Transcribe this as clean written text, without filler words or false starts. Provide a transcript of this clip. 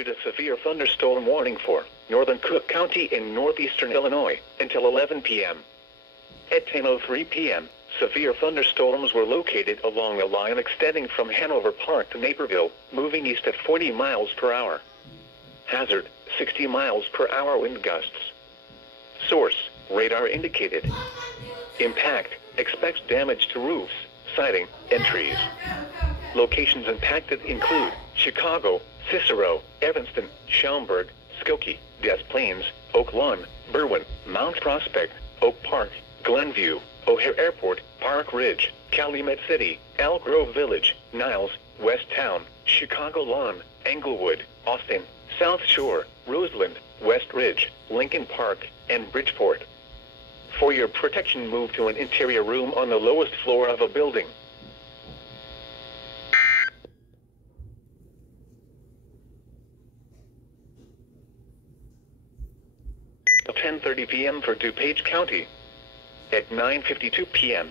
issued a severe thunderstorm warning for northern Cook County in northeastern Illinois until 11 p.m. At 10:03 p.m., severe thunderstorms were located along a line extending from Hanover Park to Naperville, moving east at 40 miles per hour. Hazard, 60 miles per hour wind gusts. Source, radar indicated. Impact, expects damage to roofs, siding, and trees. Locations impacted include Chicago, Cicero, Evanston, Schaumburg, Skokie, Des Plaines, Oak Lawn, Berwyn, Mount Prospect, Oak Park, Glenview, O'Hare Airport, Park Ridge, Calumet City, Elk Grove Village, Niles, West Town, Chicago Lawn, Englewood, Austin, South Shore, Roseland, West Ridge, Lincoln Park, and Bridgeport. For your protection, move to an interior room on the lowest floor of a building. 10:30 p.m. for DuPage County. At 9:52 p.m.,